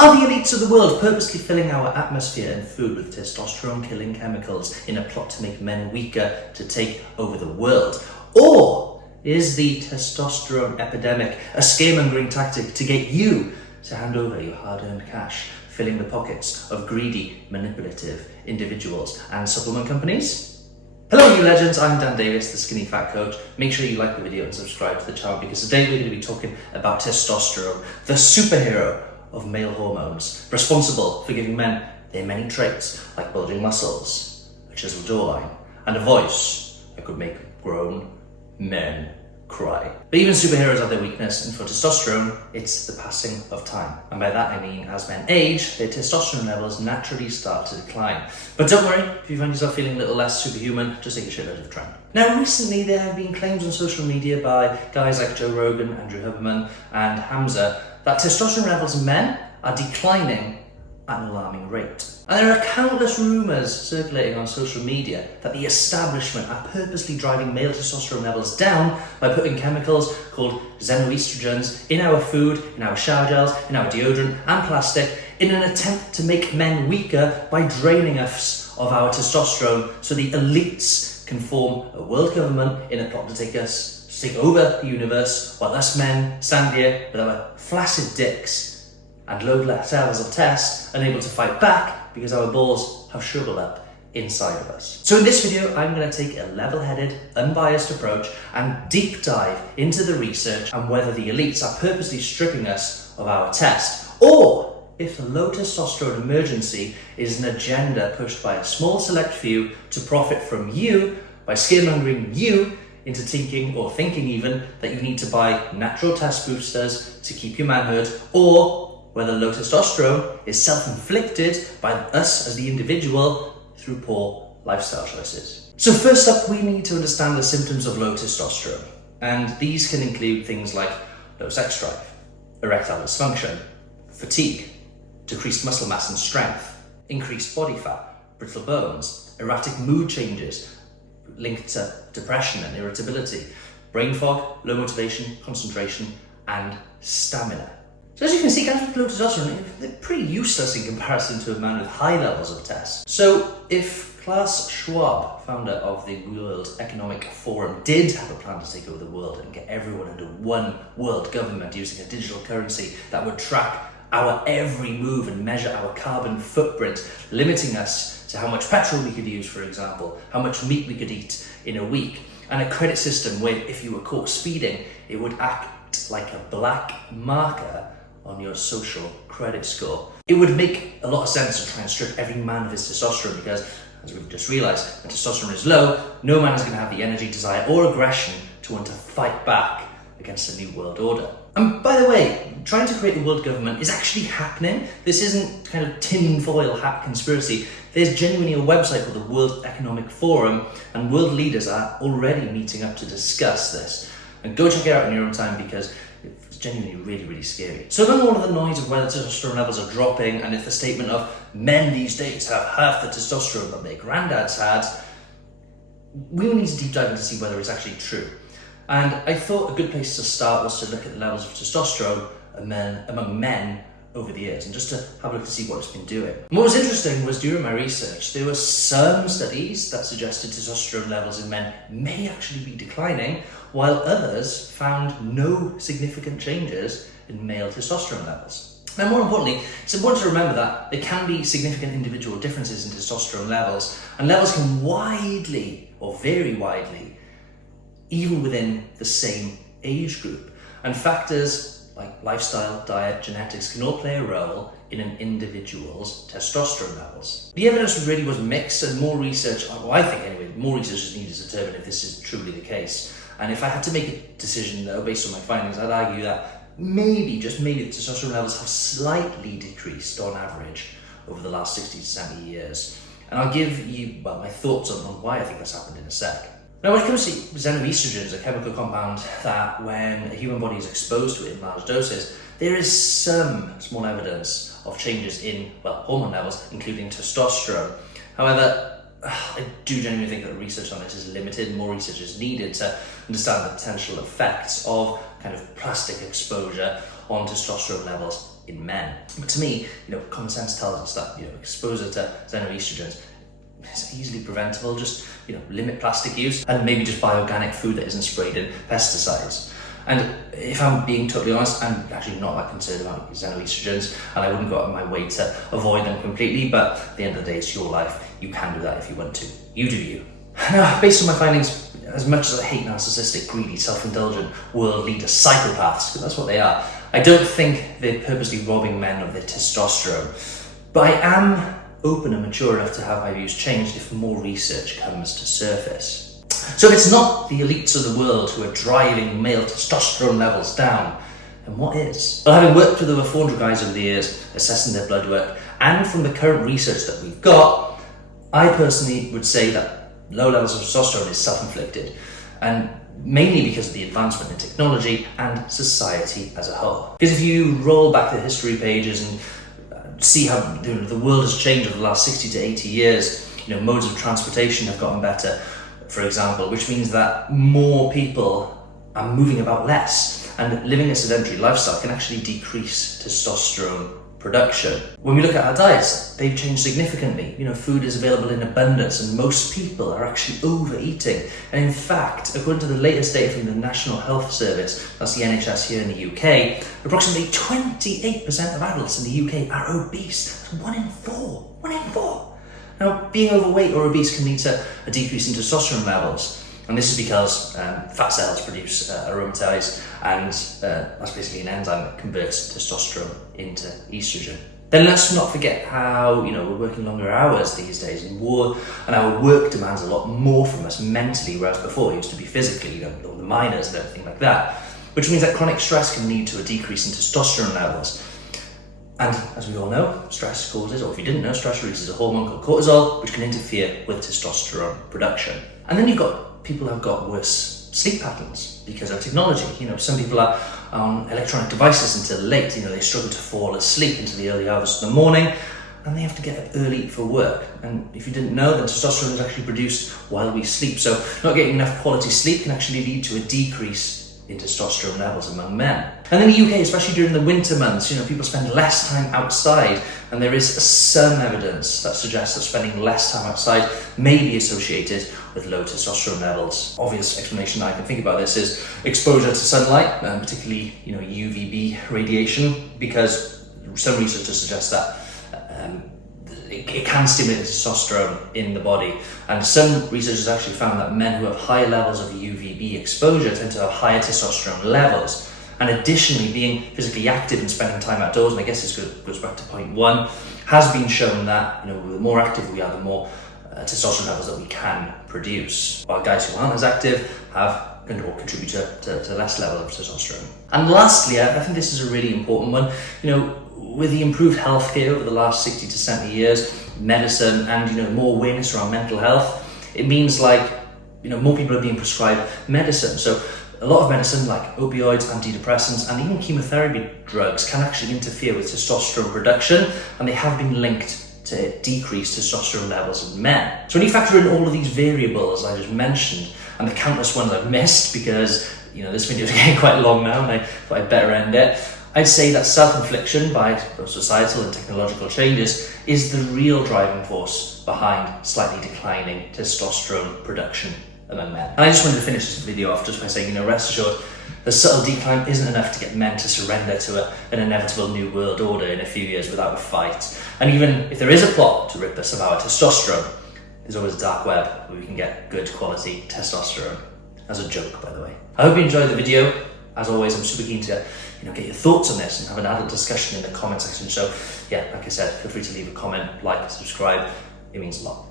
Are the elites of the world purposely filling our atmosphere and food with testosterone-killing chemicals in a plot to make men weaker to take over the world? Or is the testosterone epidemic a scaremongering tactic to get you to hand over your hard-earned cash, filling the pockets of greedy, manipulative individuals and supplement companies? Hello you legends, I'm Dan Davis, the Skinny Fat Coach. Make sure you like the video and subscribe to the channel because today we're going to be talking about testosterone, the superhero of male hormones, responsible for giving men their many traits like bulging muscles, a chiseled jawline, and a voice that could make grown men cry. But even superheroes have their weakness, and for testosterone, it's the passing of time. And by that I mean, as men age, their testosterone levels naturally start to decline. But don't worry, if you find yourself feeling a little less superhuman, just take a shitload of the trend. Now recently there have been claims on social media by guys like Joe Rogan, Andrew Huberman, and Hamza that testosterone levels in men are declining at an alarming rate. And there are countless rumours circulating on social media that the establishment are purposely driving male testosterone levels down by putting chemicals called xenoestrogens in our food, in our shower gels, in our deodorant and plastic in an attempt to make men weaker by draining us of our testosterone so the elites can form a world government in a plot to take over the universe while us men stand here with our flaccid dicks and low levels of test, unable to fight back because our balls have shriveled up inside of us. So in this video, I'm going to take a level-headed, unbiased approach and deep dive into the research and whether the elites are purposely stripping us of our test, or if the low testosterone emergency is an agenda pushed by a small select few to profit from you by scaremongering you into thinking even that you need to buy natural test boosters to keep your manhood, or whether low testosterone is self-inflicted by us as the individual through poor lifestyle choices. So first up, we need to understand the symptoms of low testosterone. And these can include things like low sex drive, erectile dysfunction, fatigue, decreased muscle mass and strength, increased body fat, brittle bones, erratic mood changes linked to depression and irritability, brain fog, low motivation, concentration, and stamina. So as you can see, guys with low testosterone, they're pretty useless in comparison to a man with high levels of test. So if Klaus Schwab, founder of the World Economic Forum, did have a plan to take over the world and get everyone under one world government using a digital currency that would track our every move and measure our carbon footprint, limiting us to how much petrol we could use, for example, how much meat we could eat in a week, and a credit system where if you were caught speeding, it would act like a black marker on your social credit score. It would make a lot of sense to try and strip every man of his testosterone because, as we've just realised, when testosterone is low, no man is going to have the energy, desire or aggression to want to fight back against the new world order. And by the way, trying to create a world government is actually happening. This isn't kind of tinfoil hat conspiracy. There's genuinely a website called the World Economic Forum, and world leaders are already meeting up to discuss this. And go check it out in your own time because it's genuinely really, really scary. So among all of the noise of whether testosterone levels are dropping and if the statement of men these days have half the testosterone that their granddads had, we will need to deep dive into to see whether it's actually true. And I thought a good place to start was to look at the levels of testosterone among men over the years and just to have a look to see what it's been doing. And what was interesting was during my research, there were some studies that suggested testosterone levels in men may actually be declining, while others found no significant changes in male testosterone levels. Now, more importantly, it's important to remember that there can be significant individual differences in testosterone levels, and levels can widely or very widely even within the same age group. And factors like lifestyle, diet, genetics can all play a role in an individual's testosterone levels. The evidence really was mixed, and more research, well, I think anyway, more research is needed to determine if this is truly the case. And if I had to make a decision though, based on my findings, I'd argue that maybe, just maybe, the testosterone levels have slightly decreased on average over the last 60 to 70 years. And I'll give you, well, my thoughts on why I think that's happened in a sec. Now, when it comes to xenoestrogens, a chemical compound that when a human body is exposed to it in large doses, there is some small evidence of changes in, well, hormone levels, including testosterone. However, I do genuinely think that research on this is limited. More research is needed to understand the potential effects of kind of plastic exposure on testosterone levels in men. But to me, common sense tells us that, exposure to xenoestrogens is easily preventable. Just, limit plastic use and maybe just buy organic food that isn't sprayed in pesticides. And if I'm being totally honest, I'm actually not that concerned about xenoestrogens, and I wouldn't go out of my way to avoid them completely, but at the end of the day, it's your life. You can do that if you want to. You do you. Now, based on my findings, as much as I hate narcissistic, greedy, self-indulgent, world-leader psychopaths, because that's what they are, I don't think they're purposely robbing men of their testosterone. But I am open and mature enough to have my views changed if more research comes to surface. So if it's not the elites of the world who are driving male testosterone levels down, then what is? Well, having worked with over 400 guys over the years, assessing their blood work, and from the current research that we've got, I personally would say that low levels of testosterone is self-inflicted, and mainly because of the advancement in technology and society as a whole. Because if you roll back the history pages and see how the world has changed over the last 60 to 80 years, modes of transportation have gotten better, for example, which means that more people are moving about less, and living a sedentary lifestyle can actually decrease testosterone production. When we look at our diets, they've changed significantly. Food is available in abundance and most people are actually overeating. And in fact, according to the latest data from the National Health Service, that's the NHS here in the UK, approximately 28% of adults in the UK are obese. That's 1 in 4. 1 in 4. Now, being overweight or obese can lead to a decrease in testosterone levels. And this is because fat cells produce aromatase, and that's basically an enzyme that converts testosterone into estrogen. Then let's not forget how we're working longer hours these days, and our work demands a lot more from us mentally, whereas before it used to be physically, all the miners and everything like that, which means that chronic stress can lead to a decrease in testosterone levels. And as we all know, stress causes, or if you didn't know, stress releases a hormone called cortisol, which can interfere with testosterone production. And then you've got people have got worse sleep patterns because of technology. Some people are on electronic devices until late. They struggle to fall asleep into the early hours of the morning, and they have to get up early for work. And if you didn't know, then testosterone is actually produced while we sleep. So not getting enough quality sleep can actually lead to a decrease in testosterone levels among men. And in the UK, especially during the winter months, people spend less time outside, and there is some evidence that suggests that spending less time outside may be associated with low testosterone levels. Obvious explanation that I can think about this is exposure to sunlight, particularly UVB radiation, because some researchers suggest that it can stimulate testosterone in the body. And some researchers actually found that men who have high levels of UVB exposure tend to have higher testosterone levels. And additionally, being physically active and spending time outdoors, and I guess this goes back to point 1, has been shown that the more active we are, the more testosterone levels that we can produce, while guys who aren't as active have or contribute to less level of testosterone. And lastly, I think this is a really important one. With the improved healthcare over the last 60 to 70 years, medicine, and more awareness around mental health, it means more people are being prescribed medicine. So a lot of medicine, like opioids, antidepressants, and even chemotherapy drugs, can actually interfere with testosterone production, and they have been linked to decrease testosterone levels in men. So when you factor in all of these variables I just mentioned, and the countless ones I've missed, because this video is getting quite long now and I thought I'd better end it, I'd say that self-infliction by both societal and technological changes is the real driving force behind slightly declining testosterone production among men. And I just wanted to finish this video off just by saying, rest assured, the subtle decline isn't enough to get men to surrender to an inevitable new world order in a few years without a fight. And even if there is a plot to rip us of our testosterone, there's always a dark web where we can get good quality testosterone. As a joke, by the way. I hope you enjoyed the video. As always, I'm super keen to get your thoughts on this and have an adult discussion in the comment section. So yeah, like I said, feel free to leave a comment, like, subscribe. It means a lot.